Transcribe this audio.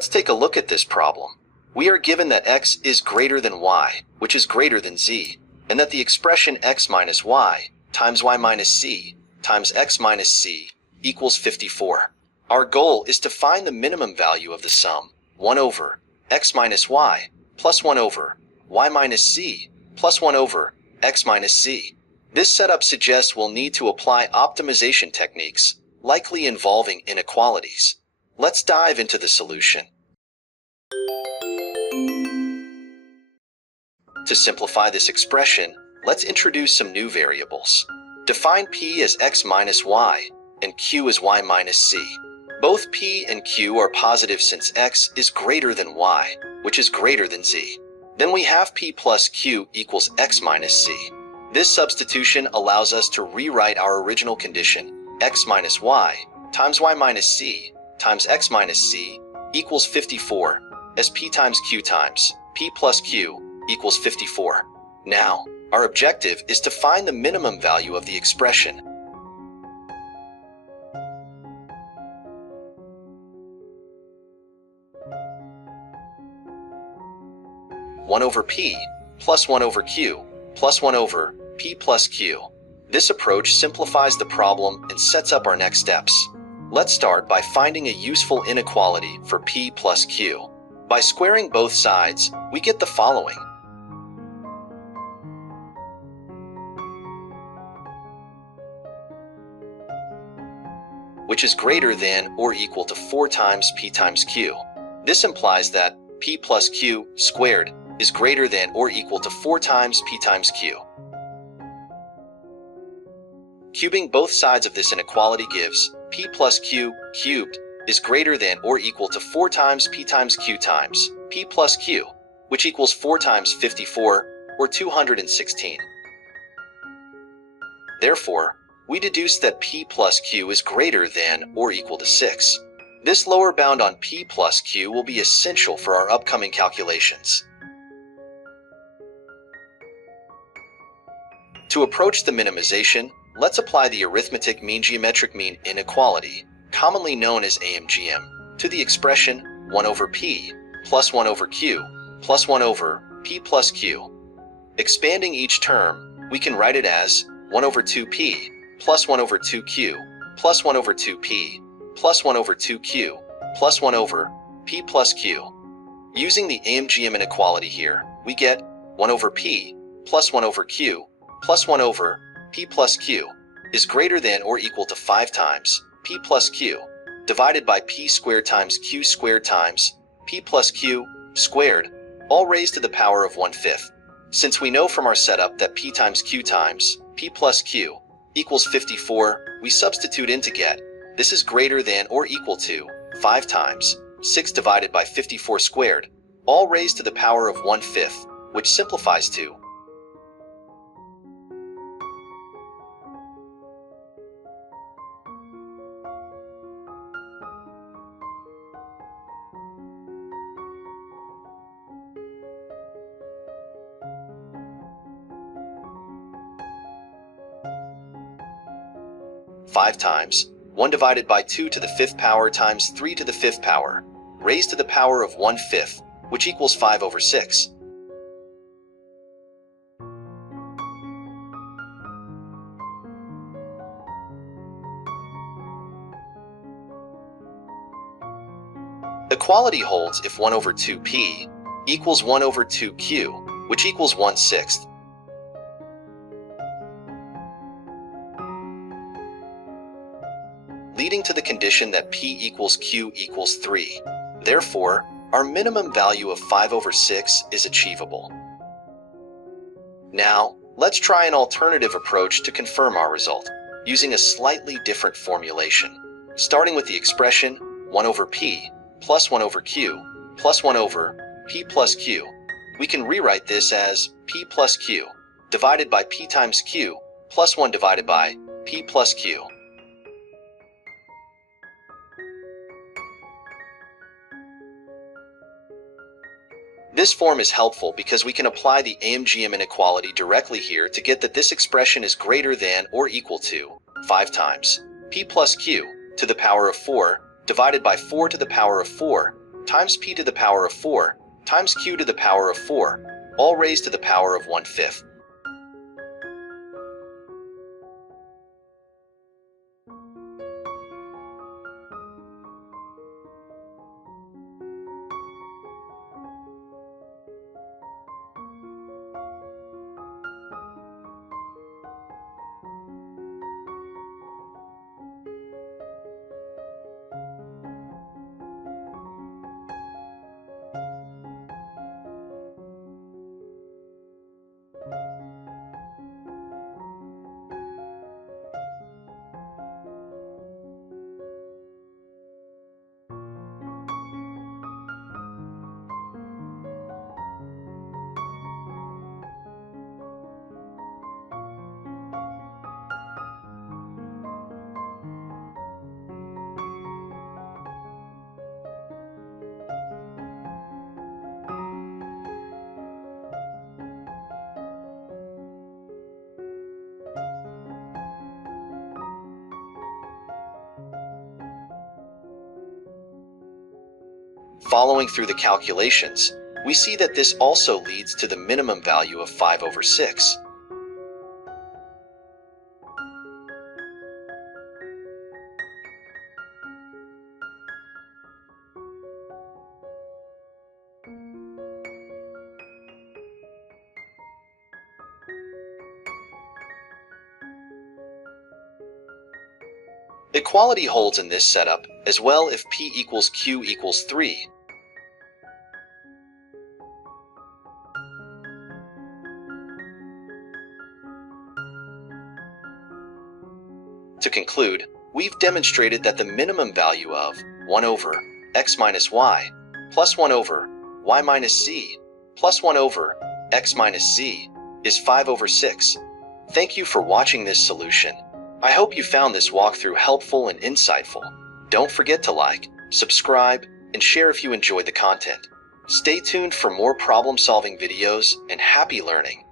Let's take a look at this problem. We are given that x is greater than y, which is greater than z, and that the expression x minus y times y minus c times x minus c equals 54. Our goal is to find the minimum value of the sum 1 over x minus y plus 1 over y minus c plus 1 over x minus c. This setup suggests we'll need to apply optimization techniques, likely involving inequalities. Let's dive into the solution. To simplify this expression, let's introduce some new variables. Define p as x minus y and q as y minus c. Both p and q are positive since x is greater than y, which is greater than z. Then we have p plus q equals x minus c. This substitution allows us to rewrite our original condition, x minus y times y minus c times x minus c equals 54, as p times q times p plus q equals 54. Now, our objective is to find the minimum value of the expression. 1 over p plus 1 over q plus 1 over p plus q. This approach simplifies the problem and sets up our next steps. Let's start by finding a useful inequality for p plus q. By squaring both sides, we get the following. Which is greater than or equal to 4 times p times q. This implies that p plus q squared is greater than or equal to 4 times p times q. Cubing both sides of this inequality gives p plus q cubed is greater than or equal to 4 times p times q times p plus q, which equals 4 times 54, or 216. Therefore, we deduce that p plus q is greater than or equal to 6. This lower bound on p plus q will be essential for our upcoming calculations. To approach the minimization, let's apply the Arithmetic Mean-Geometric Mean inequality, commonly known as AMGM, to the expression 1 over p plus 1 over q plus 1 over p plus q. Expanding each term, we can write it as 1 over 2p plus 1 over 2q plus 1 over 2p plus 1 over 2q plus 1 over p plus q. Using the AMGM inequality here, we get 1 over p plus 1 over q plus 1 over p plus q is greater than or equal to 5 times p plus q divided by p squared times q squared times p plus q squared, all raised to the power of 1/5. Since we know from our setup that p times q times p plus q equals 54, we substitute in to get this is greater than or equal to 5 times 6 divided by 54 squared, all raised to the power of 1/5, which simplifies to 5 times 1 divided by 2 to the 5th power times 3 to the 5th power, raised to the power of 1/5, which equals 5 over 6. Equality holds if 1 over 2p equals 1 over 2q, which equals 1/6. Leading to the condition that p equals q equals 3. Therefore, our minimum value of 5 over 6 is achievable. Now, let's try an alternative approach to confirm our result, using a slightly different formulation. Starting with the expression 1 over p plus 1 over q plus 1 over p plus q, we can rewrite this as p plus q divided by p times q plus 1 divided by p plus q. This form is helpful because we can apply the AMGM inequality directly here to get that this expression is greater than or equal to 5 times p plus q to the power of 4 divided by 4 to the power of 4 times p to the power of 4 times q to the power of 4, all raised to the power of 1/5. Following through the calculations, we see that this also leads to the minimum value of 5/6. Equality holds in this setup as well if p equals q equals 3. To conclude, we've demonstrated that the minimum value of 1 over x minus y plus 1 over y minus z plus 1 over x minus z is 5/6. Thank you for watching this solution. I hope you found this walkthrough helpful and insightful. Don't forget to like, subscribe, and share if you enjoyed the content. Stay tuned for more problem-solving videos and happy learning.